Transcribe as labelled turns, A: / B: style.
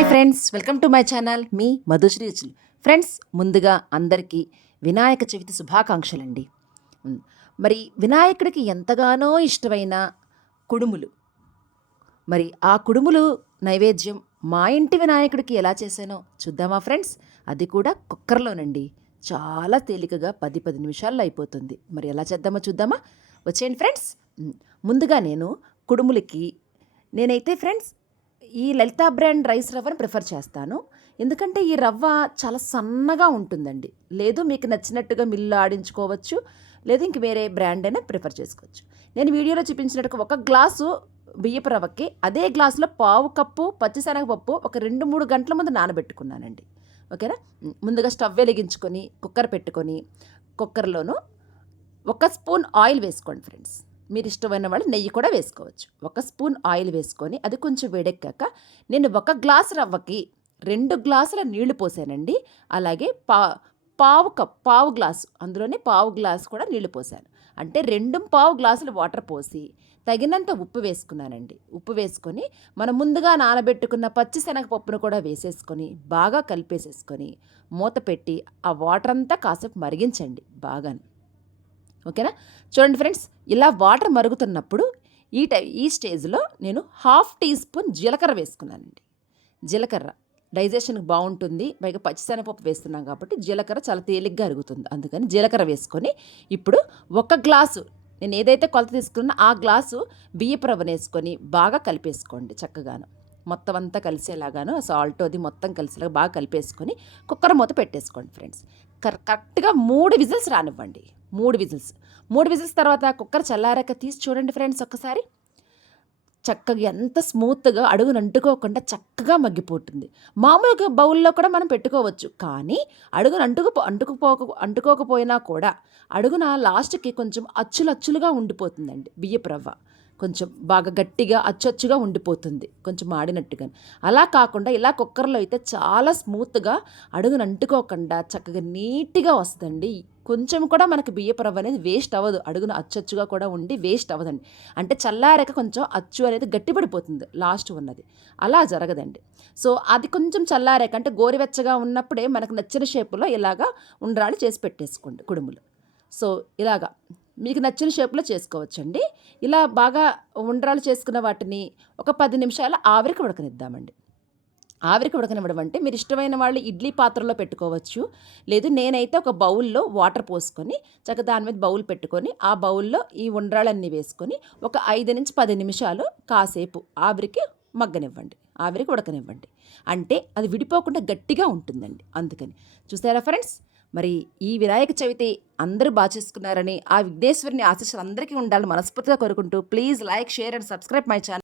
A: Hi friends welcome to my channel. మీ మధుశ్రీ రుచులు. Friends ముందుగా అందరికీ వినాయక చవితి శుభాకాంక్షలండి. మరి వినాయకుడికి ఎంతగానో ఇష్టమైన కుడుములు. మరి ఆ కుడుములు నైవేద్యం మా ఇంటి వినాయకుడికి ఎలా చేశానో చూద్దామా ఫ్రెండ్స్? అది కూడా కుక్కర్లోనండి. చాలా తేలికగా పది పది నిమిషాల్లో అయిపోతుంది. మరి ఎలా చేద్దామో చూద్దామా? వచ్చేయండి ఫ్రెండ్స్. ముందుగా నేను కుడుములకి నేనైతే ఫ్రెండ్స్ ఈ లలితా బ్రాండ్ రైస్ రవ్వని ప్రిఫర్ చేస్తాను. ఎందుకంటే ఈ రవ్వ చాలా సన్నగా ఉంటుందండి. లేదు మీకు నచ్చినట్టుగా మిల్లు ఆడించుకోవచ్చు లేదు ఇంక వేరే బ్రాండ్ అయినా ప్రిఫర్ చేసుకోవచ్చు. నేను వీడియోలో చూపించినట్టుగా ఒక గ్లాసు బియ్యపు రవ్వకి అదే గ్లాసులో పావు కప్పు పచ్చిశనగపప్పు ఒక రెండు మూడు గంటల ముందు నానబెట్టుకున్నానండి. ఓకేనా? ముందుగా స్టవ్ వెలిగించుకొని కుక్కర్ పెట్టుకొని కుక్కర్లోను ఒక స్పూన్ ఆయిల్ వేసుకోండి ఫ్రెండ్స్. మీరు ఇష్టమైన వాళ్ళు నెయ్యి కూడా వేసుకోవచ్చు. ఒక స్పూన్ ఆయిల్ వేసుకొని అది కొంచెం వేడెక్కాక నేను ఒక గ్లాస్ రవ్వకి రెండు గ్లాసుల నీళ్ళు పోసానండి. అలాగే పా పావు కప్ పావు గ్లాసు అందులోనే పావు గ్లాసు కూడా నీళ్ళు పోసాను. అంటే రెండు పావు గ్లాసులు వాటర్ పోసి తగినంత ఉప్పు వేసుకున్నానండి. ఉప్పు వేసుకొని మనం ముందుగా నానబెట్టుకున్న పచ్చిశనగపప్పును కూడా వేసేసుకొని బాగా కలిపేసేసుకొని మూత పెట్టి ఆ వాటర్ అంతా కాసేపు మరిగించండి బాగాను. ఓకేనా? చూడండి ఫ్రెండ్స్ ఇలా వాటర్ మరుగుతున్నప్పుడు ఈ టై ఈ స్టేజ్లో నేను హాఫ్ టీ స్పూన్ జీలకర్ర వేసుకున్నానండి. జీలకర్ర డైజెషన్కి బాగుంటుంది. పైగా పచ్చిశనగపప్పు వేస్తున్నాం కాబట్టి జీలకర్ర చాలా తేలిగ్గా అరుగుతుంది. అందుకని జీలకర్ర వేసుకొని ఇప్పుడు ఒక గ్లాసు నేను ఏదైతే కొలత తీసుకున్నా ఆ గ్లాసు బియ్యపు రవ్వను వేసుకొని బాగా కలిపేసుకోండి చక్కగాను. మొత్తం అంతా కలిసేలాగాను సాల్ట్ అది మొత్తం కలిసేలాగా బాగా కలిపేసుకొని కుక్కర్ మూత పెట్టేసుకోండి ఫ్రెండ్స్. కరెక్ట్గా మూడు విజిల్స్ రానివ్వండి. మూడు విజిల్స్. మూడు విజిల్స్ తర్వాత కుక్కర్ చల్లారాక తీసి చూడండి ఫ్రెండ్స్ ఒక్కసారి చక్కగా ఎంత స్మూత్గా అడుగును అంటుకోకుండా చక్కగా మగ్గిపోతుంది. మామూలుగా బౌల్లో కూడా మనం పెట్టుకోవచ్చు. కానీ అడుగును అంటుకు అంటుకుపోక అంటుకోకపోయినా కూడా అడుగున లాస్ట్కి కొంచెం అచ్చులు అచ్చులుగా ఉండిపోతుందండి బియ్యపు రవ్వ కొంచెం బాగా గట్టిగా అచ్చొచ్చుగా ఉండిపోతుంది. కొంచెం ఆడినట్టుగా అలా కాకుండా ఇలా కుక్కర్లో అయితే చాలా స్మూత్గా అడుగును అంటుకోకుండా చక్కగా నీట్గా వస్తుందండి. కొంచెం కూడా మనకి బియ్యపు రవ్వ అనేది వేస్ట్ అవ్వదు. అడుగున అచ్చొచ్చుగా కూడా ఉండి వేస్ట్ అవ్వదండి. అంటే చల్లారాక కొంచెం అచ్చు అనేది గట్టిపడిపోతుంది. లాస్ట్ ఉన్నది. అలా జరగదండి. సో అది కొంచెం చల్లారాక అంటే గోరువెచ్చగా ఉన్నప్పుడే మనకు నచ్చిన షేపులో ఇలాగా ఉండ్రాలు చేసి పెట్టేసుకోండి కుడుములు. సో ఇలాగా మీకు నచ్చిన షేప్లో చేసుకోవచ్చండి. ఇలా బాగా ఉండ్రాలు చేసుకున్న వాటిని ఒక పది నిమిషాలు ఆవిరికి ఉడకనిద్దామండి. ఆవిరికి ఉడకనివ్వడం అంటే మీరు ఇష్టమైన వాళ్ళు ఇడ్లీ పాత్రలో పెట్టుకోవచ్చు. లేదు నేనైతే ఒక బౌల్లో వాటర్ పోసుకొని చక్కగా దాని మీద బౌల్ పెట్టుకొని ఆ బౌల్లో ఈ ఉండ్రాలన్నీ వేసుకొని ఒక ఐదు నుంచి పది నిమిషాలు కాసేపు ఆవిరికి మగ్గనివ్వండి. ఆవిరికి ఉడకనివ్వండి. అంటే అది విడిపోకుండా గట్టిగా ఉంటుందండి. అందుకని. చూసారా ఫ్రెండ్స్? మరి ఈ వినాయక చవితి అందరూ బాగా చేసుకున్నారని ఆ విఘ్నేశ్వరిని ఆశీస్సులు అందరికీ ఉండాలని మనస్ఫూర్తిగా కోరుకుంటూ please like share and subscribe my channel